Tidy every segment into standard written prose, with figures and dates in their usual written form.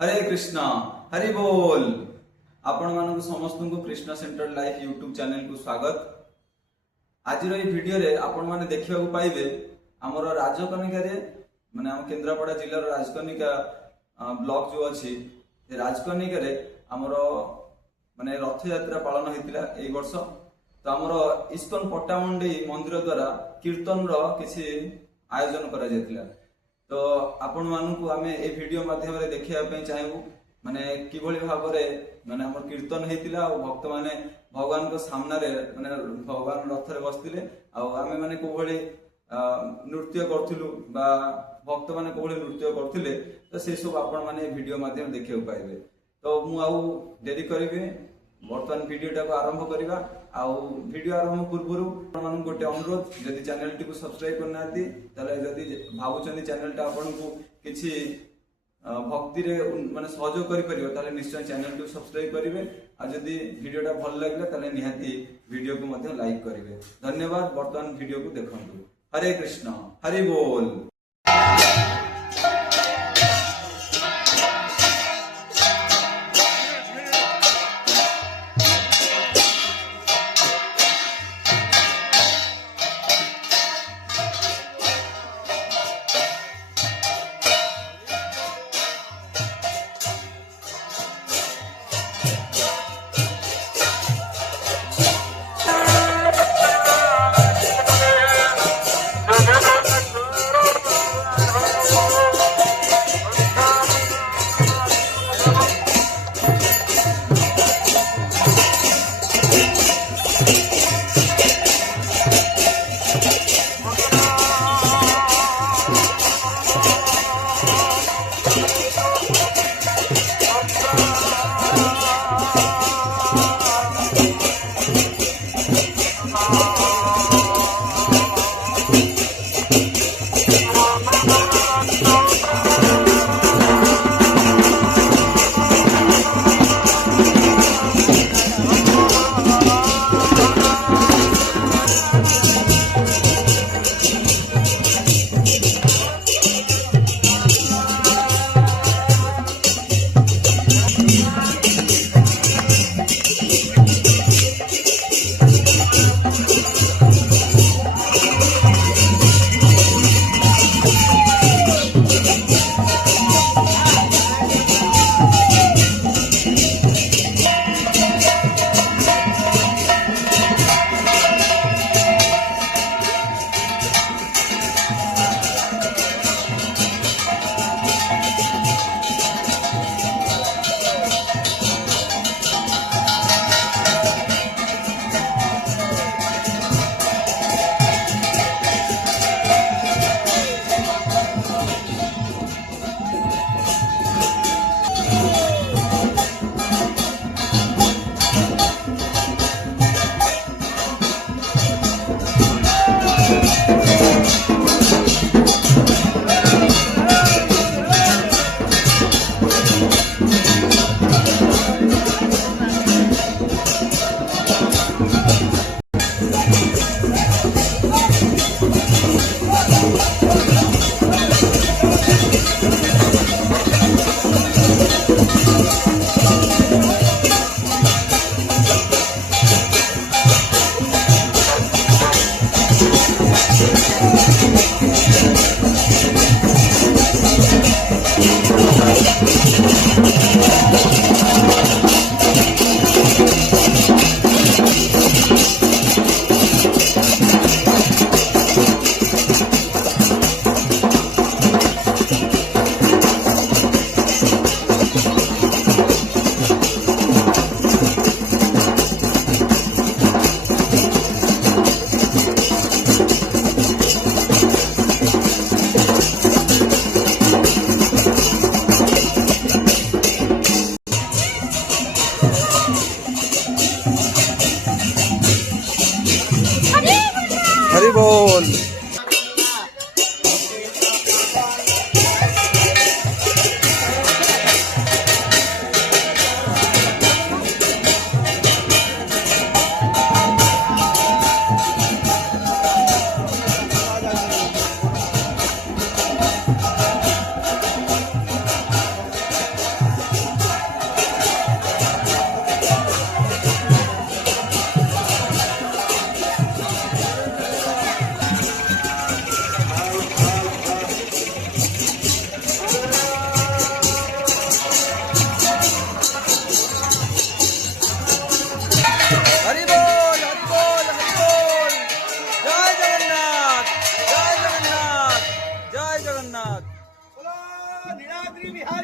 हरे कृष्णा हरि बोल। आपण मानक समस्त को Krishna centre life YouTube channel को स्वागत। आज वीडियो रे आपण माने देखिबा को पाइबे हमर राजकनिका रे माने हम केंद्रापड़ा जिल्ला राजकनिका ब्लॉक जो अछि राजकनिका रे हमर माने रथ यात्रा पालन हेतिला एई वर्ष। तो हमर इस्कन पट्टामुंडी मंदिर द्वारा कीर्तन रो किछि आयोजन करा जायतिला। तो आपण मानकु आमे ए वीडियो माध्यम रे देखिया पई चाहेबु माने किभଳି भाबरे माने हमर कीर्तन हेतिला और भक्त माने भगवान को सामना रे माने भगवान रथ रे बसतिले आ आमे माने कोभଳି नृत्य करथिलु बा भक्त माने कोभଳି नृत्य करथिले। तो से सब आपण माने वीडियो माध्यम देखियो पाइबे। तो मु आउ डेरी करिवे वर्तमान वीडियोटा को आरंभ करिबा। आउ वीडियो आरंभ पूर्वरु आपन गोटे अनुरोध जदि चैनल टी को सब्सक्राइब करना दी तले जदि भाबुचंदी चैनल टा आपन को किछि भक्ति रे माने सहयोग करि परिबो तले निश्चय चैनल को सब्सक्राइब करिवे। आ जदि वीडियोटा भल लागले तले निहाती वीडियो को मध्ये लाइक करिवे। धन्यवाद। वर्तमान वीडियो को देखंतु। हरे कृष्ण हरि बोल।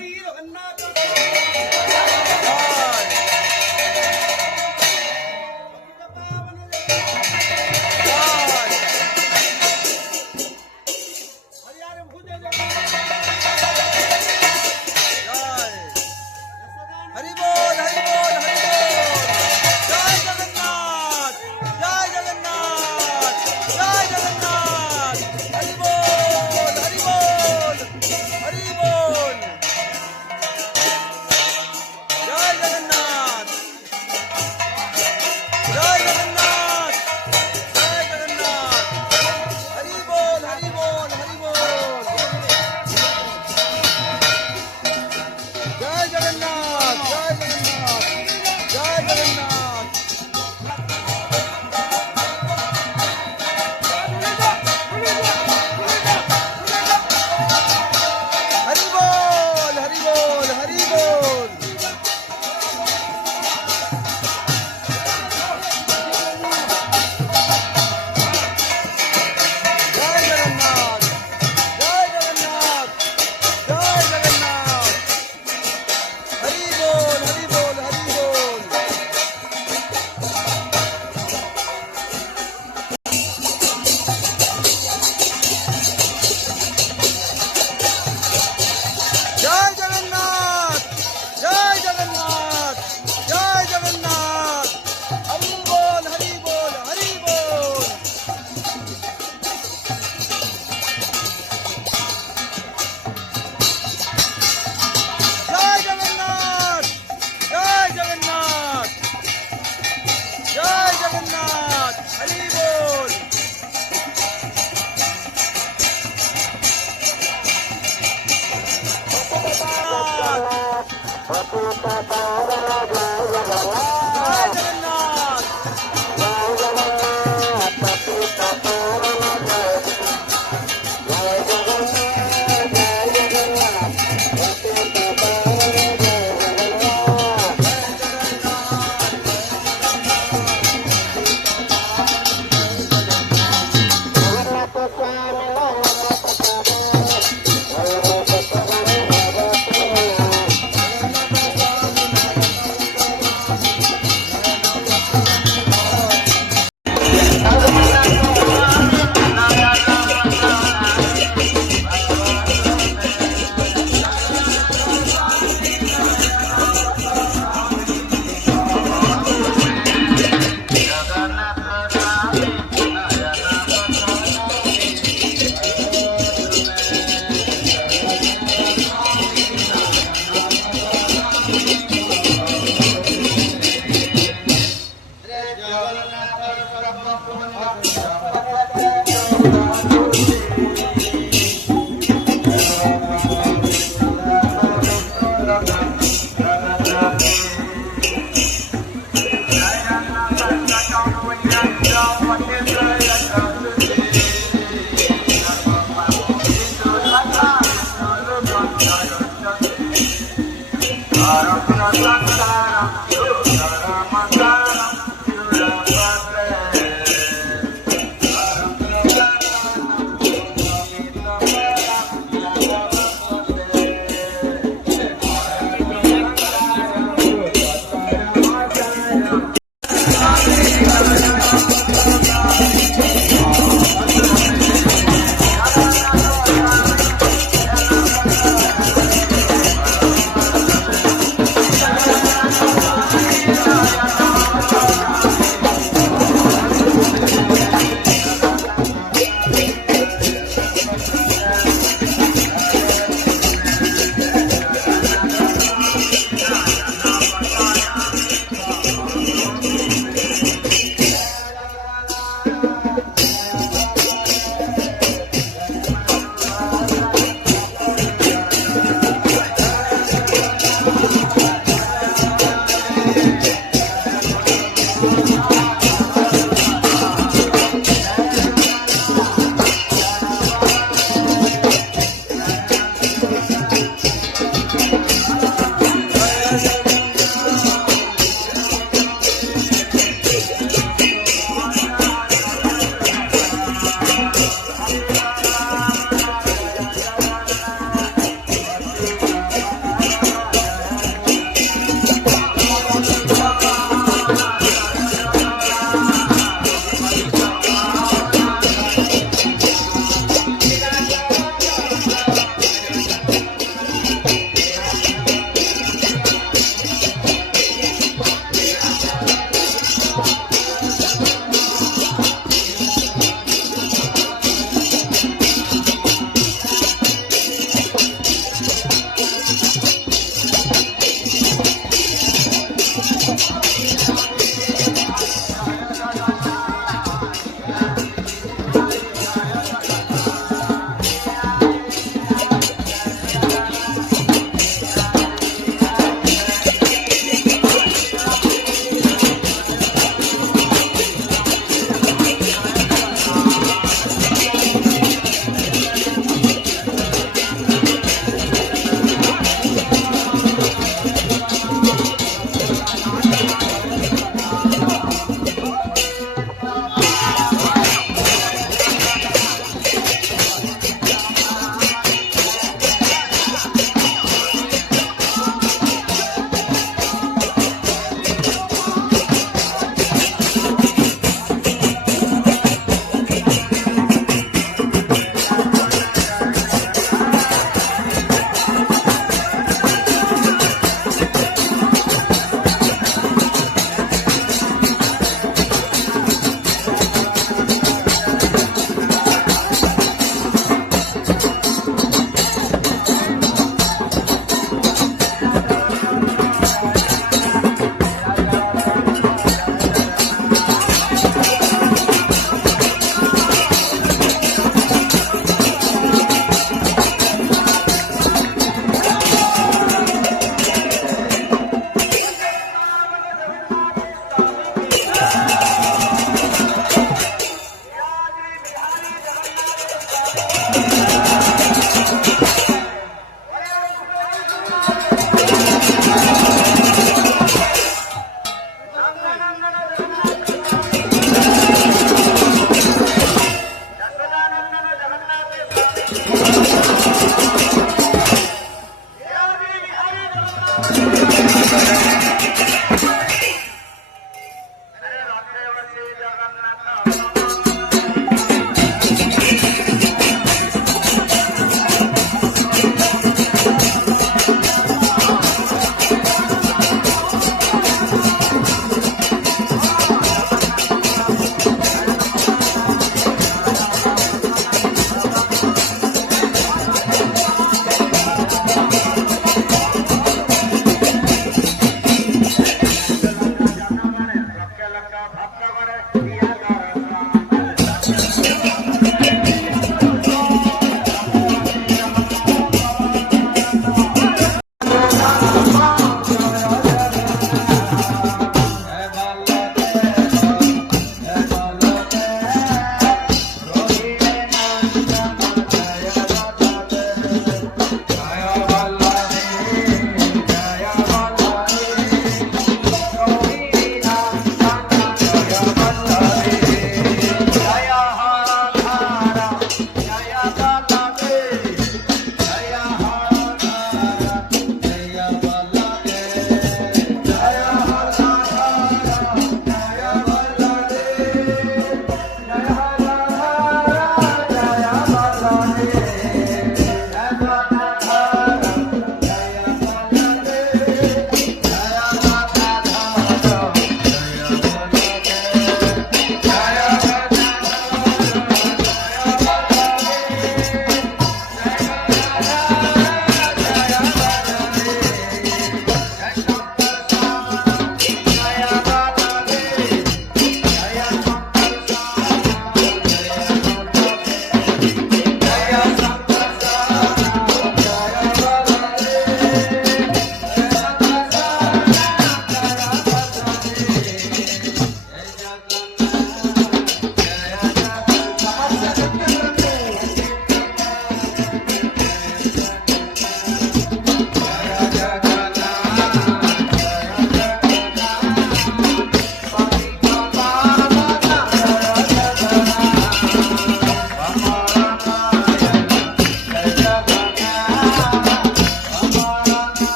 हरि जगन्नाथ हरियारे भूजे हरि बोल हरि बोल हरि बोल। जय जगन्नाथ जय जगन्नाथ जय जगन्नाथ। हरि बोल हरि बोल हरि बोल। जय जगन्नाथ जय जगन्नाथ जय जगन्नाथ। हरि बोल हरि बोल हरि बोल। जय जगन्नाथ जय जगन्नाथ जय जगन्नाथ। हरि बोल हरि बोल हरि बोल। जय जगन्नाथ जय जगन्नाथ जय जगन्नाथ। हरि बोल हरि बोल हरि बोल। जय जगन्नाथ जय जगन्नाथ जय जगन्नाथ। हरि बोल हरि बोल हरि बोल। जय जगन्नाथ जय जगन्नाथ जय जगन्नाथ। हरि बोल। जय Jagannath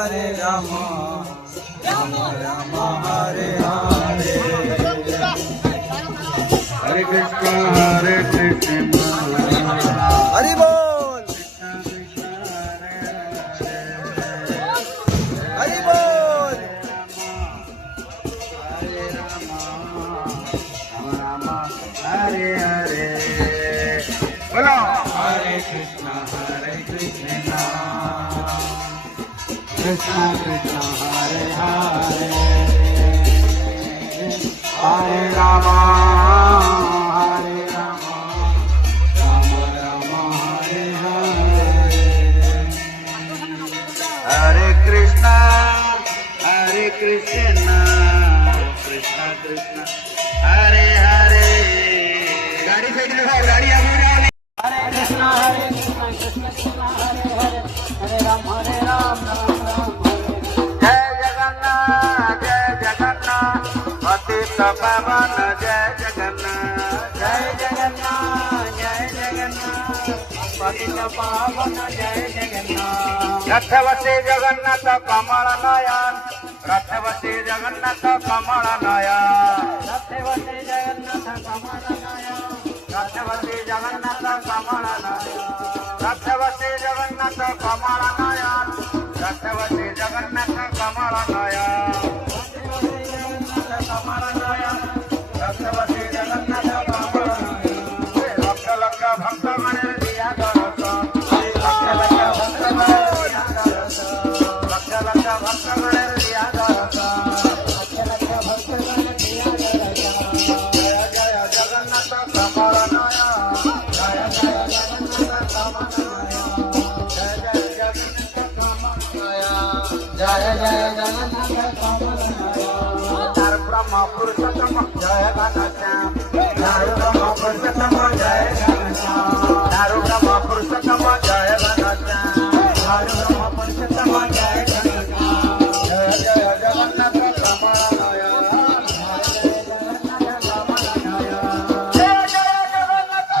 Hare Rama, Rama Rama Hare Hare, Hare Krishna Hare Krishna, Hari बोल हरि बोल Hare Hare, बोलो Hare Krishna Krishna Krishna Hare Hare, Hare Rama Rama Rama Hare Hare, Hare Krishna Krishna Krishna Hare Hare. गाड़ी साइड में खाओ, गाड़ी आगे जाओ. हरे कृष्णा कृष्ण कृष्ण हरे हरे हरे राम राम राम हरे जय जगन्नाथ पतित पावन जय जगन्नाथ, जय जगन्नाथ पतित पावन जय जगन्नाथ रथवती जगन्नाथ कमल नयन, रथवती जगन्नाथ कमल नयन, सत्यवती जगन्नाथ कमल नयन रथवती जगन्नाथ कमल नयन, रथवती जगन्नाथ कमल नयन, रथवती जगन्नाथ कमल नयन, रथवती जगन्नाथ कमल नयन. लक्ष लक्ष भक्त गणेर दिया दर्शन, लक्ष लक्ष भक्त गणेर दिया दर्शन, लक्ष लक्ष भक्त गणेर दिया दर्शन. जय जय जगन्नाथ कमल नयन, जय जय जगन्नाथ कमल नयन, जय जय जगन्नाथ कमल नयन, जय जय जगन्नाथ कमल नयन. चार ब्रह्म पुरुषोत्तम जय घनश्याम, चारु ब्रह्म पुरुषोत्तम जय घनश्याम, चारु ब्रह्म पुरुषोत्तम जय घनश्याम, चारु ब्रह्म पुरुषोत्तम जय घनश्याम. जय जय जगन्नाथ कमल नयन, जय जय जगन्नाथ कमल नयन, जय जय जगन्नाथ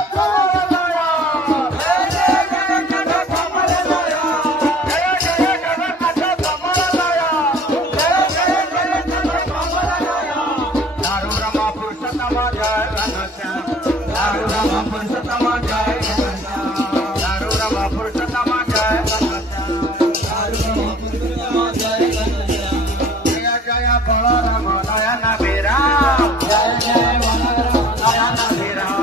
कमल नयन, जय जय जगन्नाथ कमल नयन, जय जय जगन्नाथ कमल नयन. चारु ब्रह्म पुरुषोत्तम जय घनश्याम, चारु ब्रह्म पुरुषोत्तम जय घनश्याम, चारु ब्रह्म पुरुषोत्तम जय घनश्याम, चारु ब्रह्म पुरुषोत्तम जय घनश्याम. जय जय बलराम नयन विराम, जय जय बलराम नयन विराम,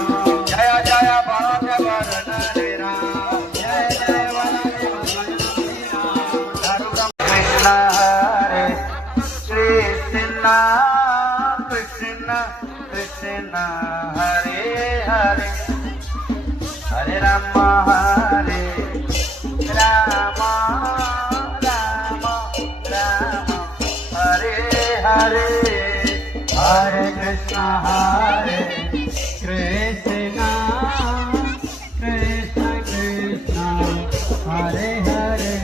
जय जय बलदेव नयन राम, जय जय बलदेव नयन विराम. चारु ब्रह्म कृष्ण हरे कृष्ण कृष्ण कृष्ण हरे हरे, हरे राम हरे राम राम राम हरे हरे, हरे कृष्ण कृष्ण कृष्ण हरे हरे,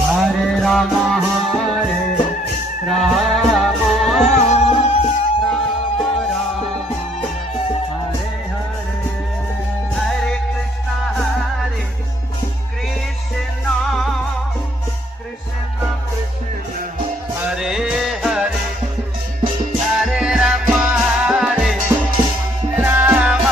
हरे राम राम राम हरे हरे, हरे कृष्ण कृष्ण कृष्ण हरे हरे, हरे Ram Ram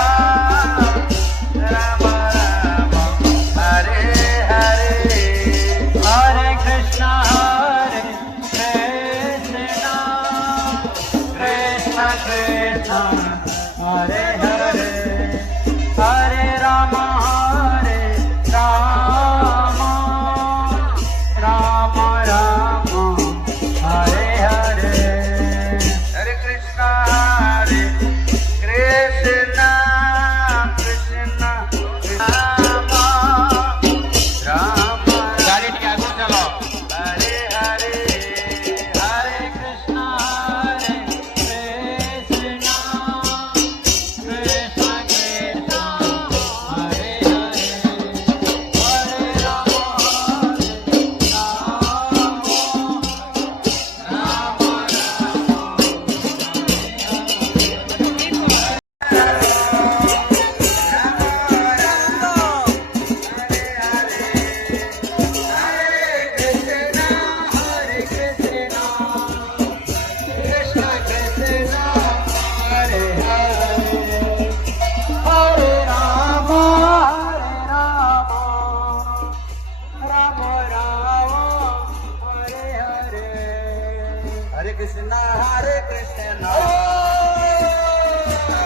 Hare Krishna,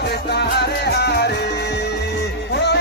Krishna Hare Hare, Rama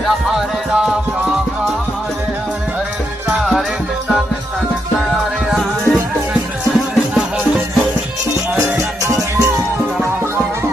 Rama Hare Hare Ram, Ram Ram, Hare Hare, Hare Krishna, Krishna Krishna, Hare Hare, Hare Krishna, Hare Ram, Ram Ram.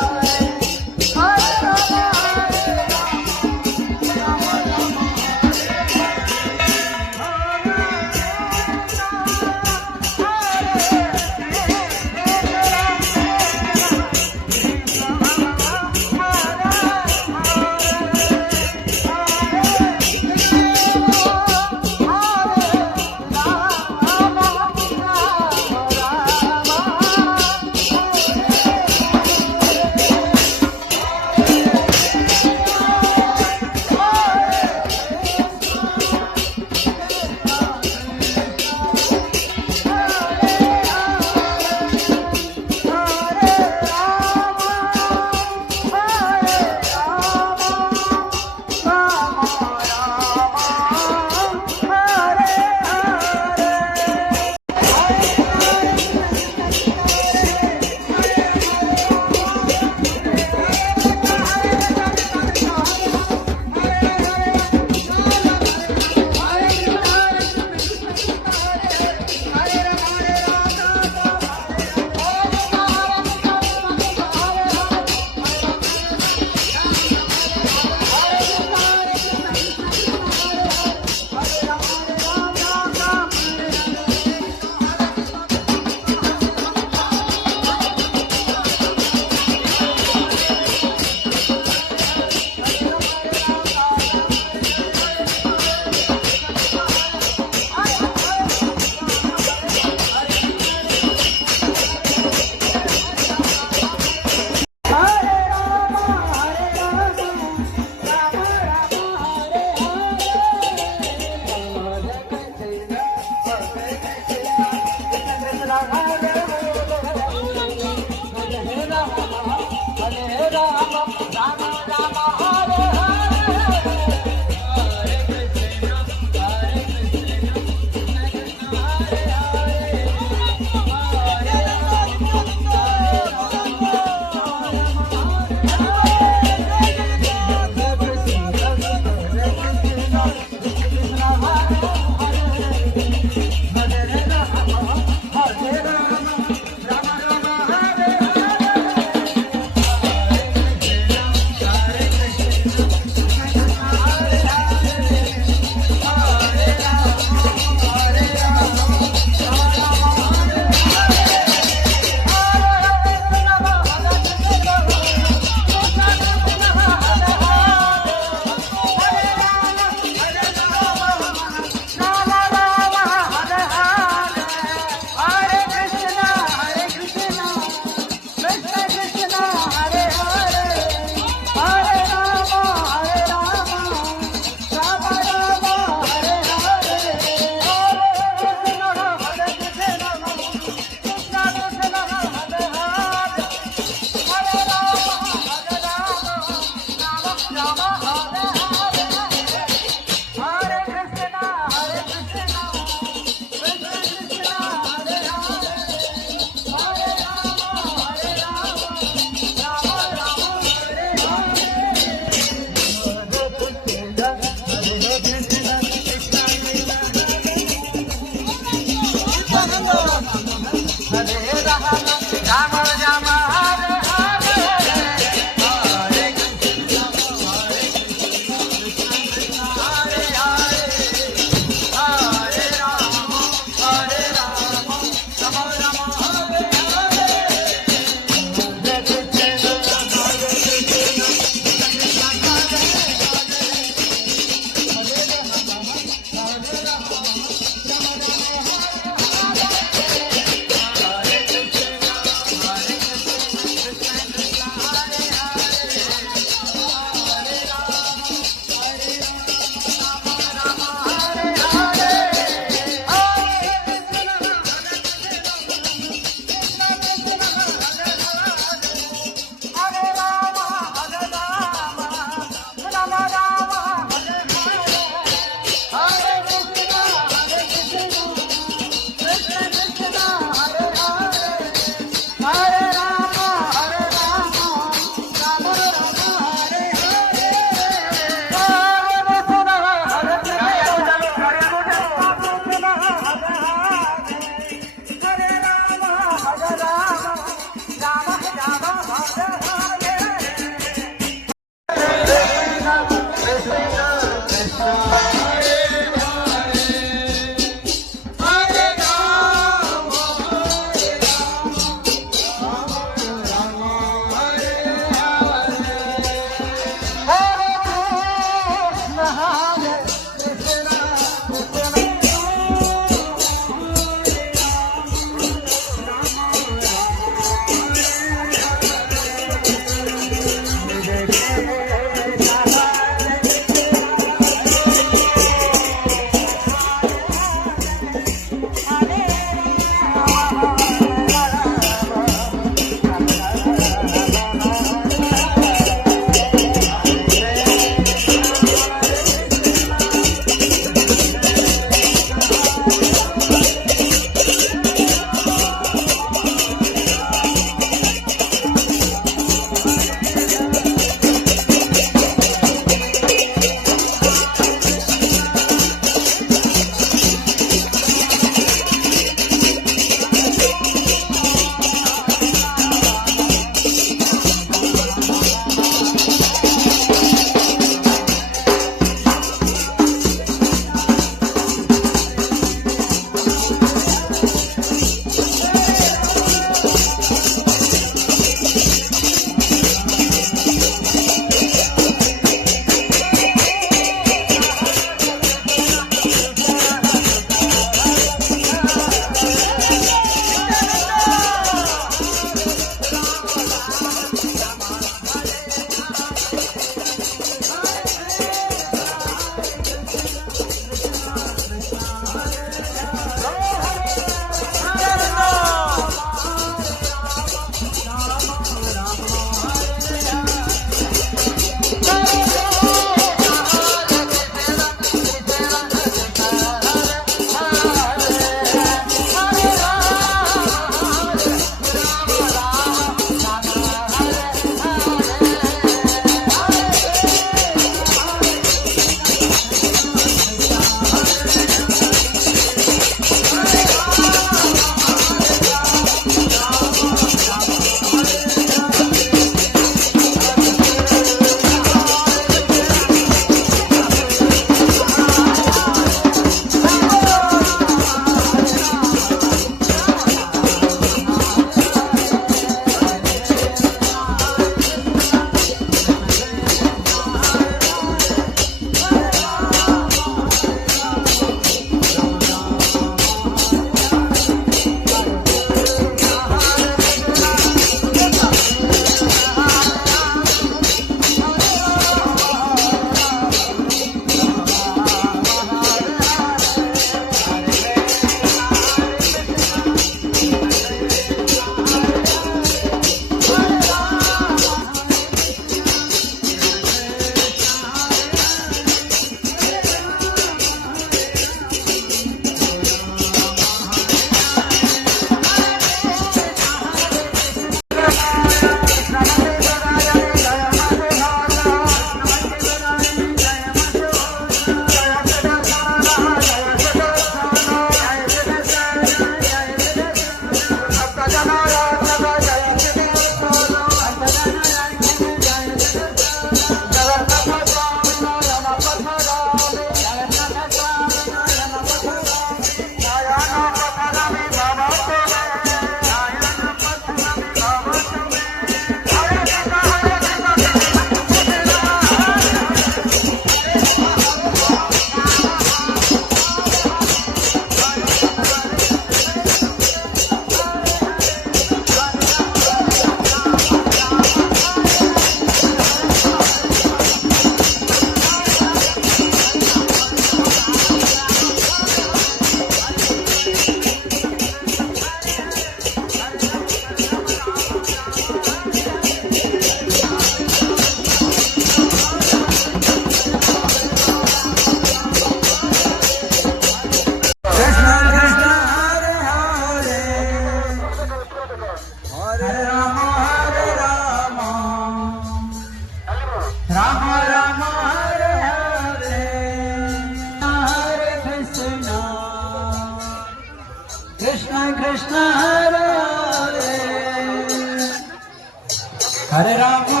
Hare Rama,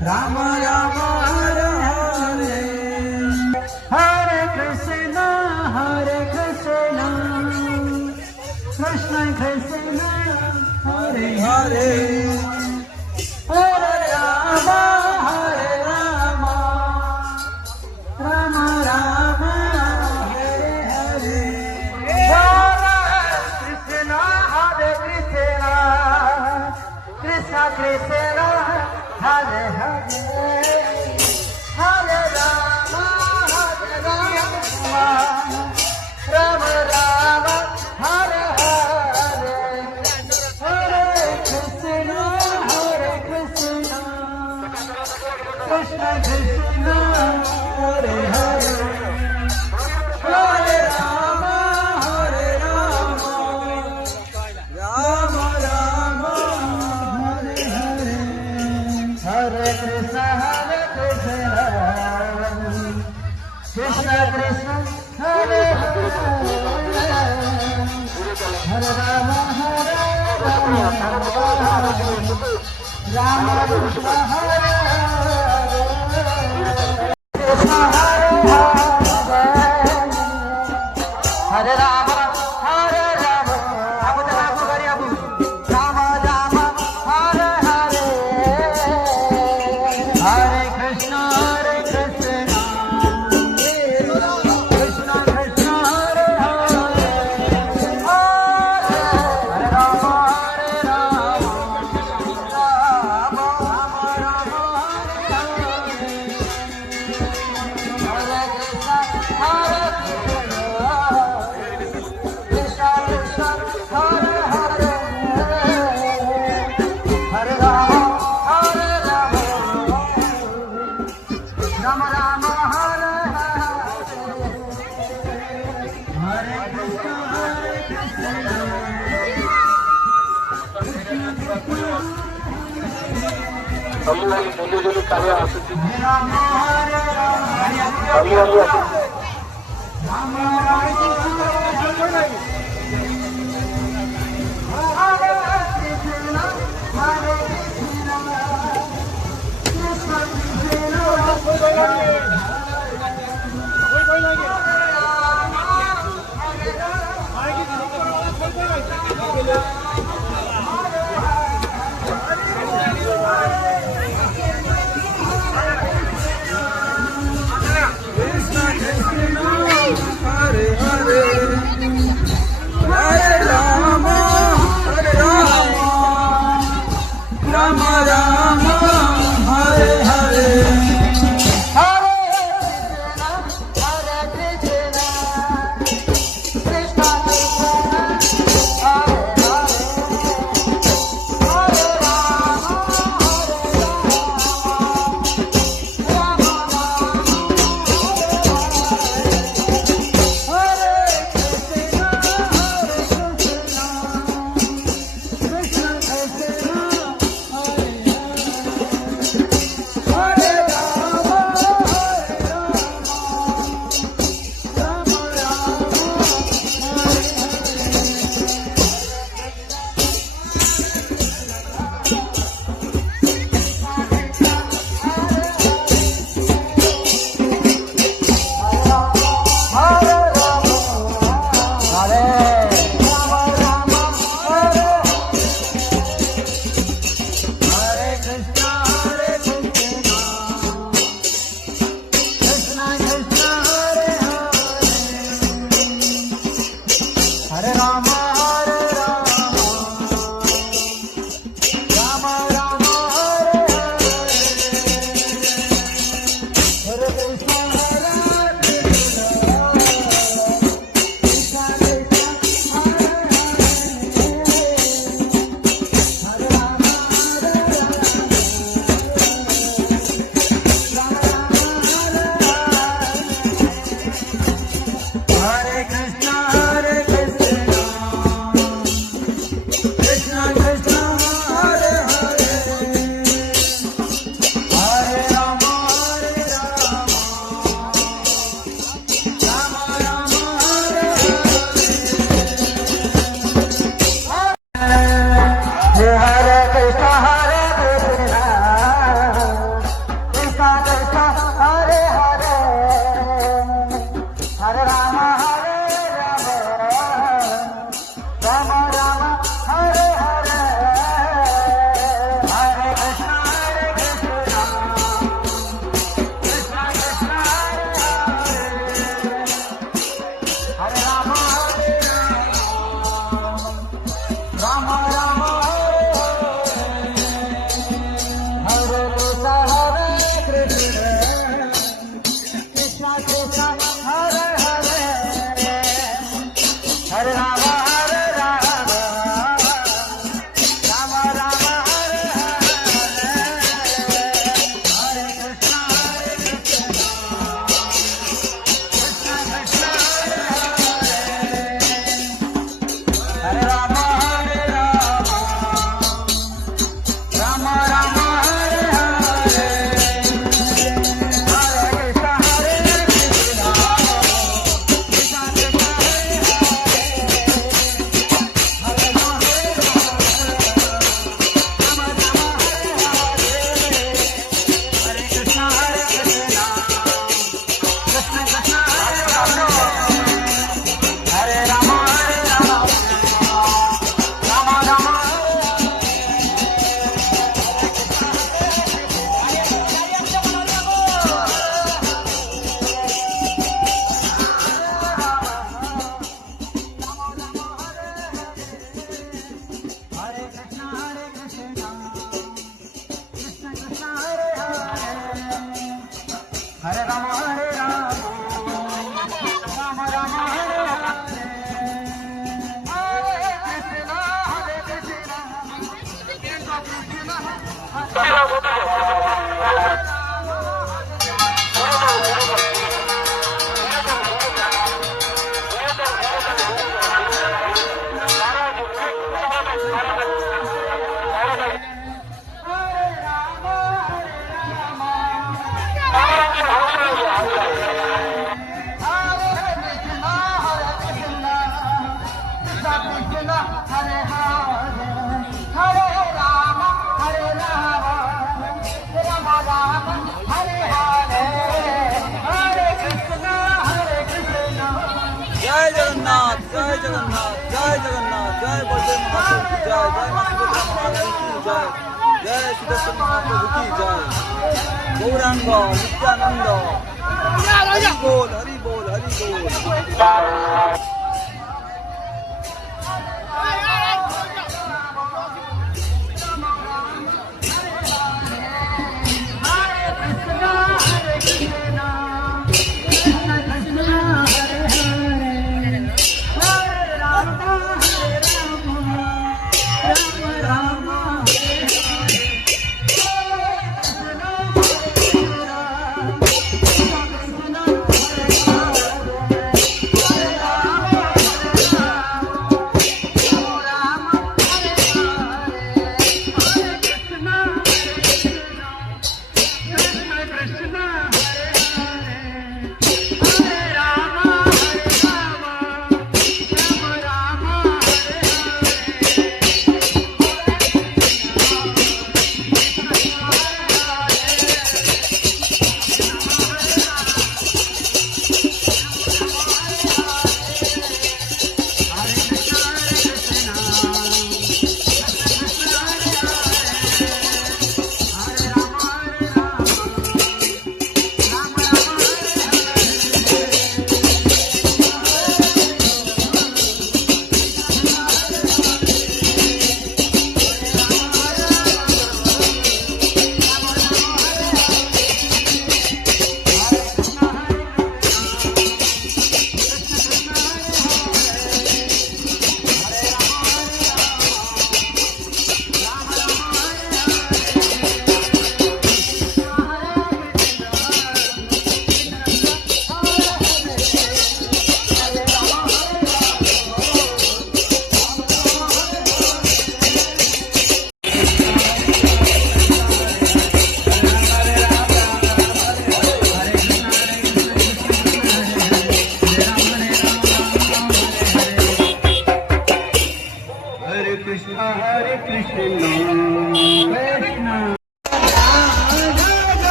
Rama Rama, Hare Hare. Hare Krishna, Krishna Krishna, Hare Hare Hare Rama, Rama Rama, Hare Hare. Hare Krishna, Krishna Krishna, Hare Hare. Hare Rama, Rama Rama, Hare Hare. Hare Krishna, Krishna Krishna, Hare Hare. Hare Rama, Rama Rama, Hare Hare. Hare Krishna, Krishna Krishna, Hare Hare. Hare Rama, Rama Krishna, Hare Hare. Krishna, Hare Hare Rama, Abu Dhabi, Gari Abu, Rama Rama, Hare Hare. Hare Krishna, Krishna Krishna, Hare Hare. Hare Rama, Rama Rama, Hare Hare. Hare Krishna, Krishna Hare Hare. Hare Rama, Rama Rama, Hare Hare. Hare Krishna, Rama Hare Rama, Rama Rama, Hare Krishna, Krishna Krishna, Krishna Krishna, Hare Hare. Jagannath, जय जगन्नाथ, जय बलदेव महाप्रभु की जय, जय मां सुभद्रा महारानी की जय, जय सुदर्शन महाप्रभु की जय, गौरांग नित्यानंद, हरि बोल हरि बोल हरि बोल।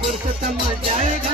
पुरुषोत्तम जय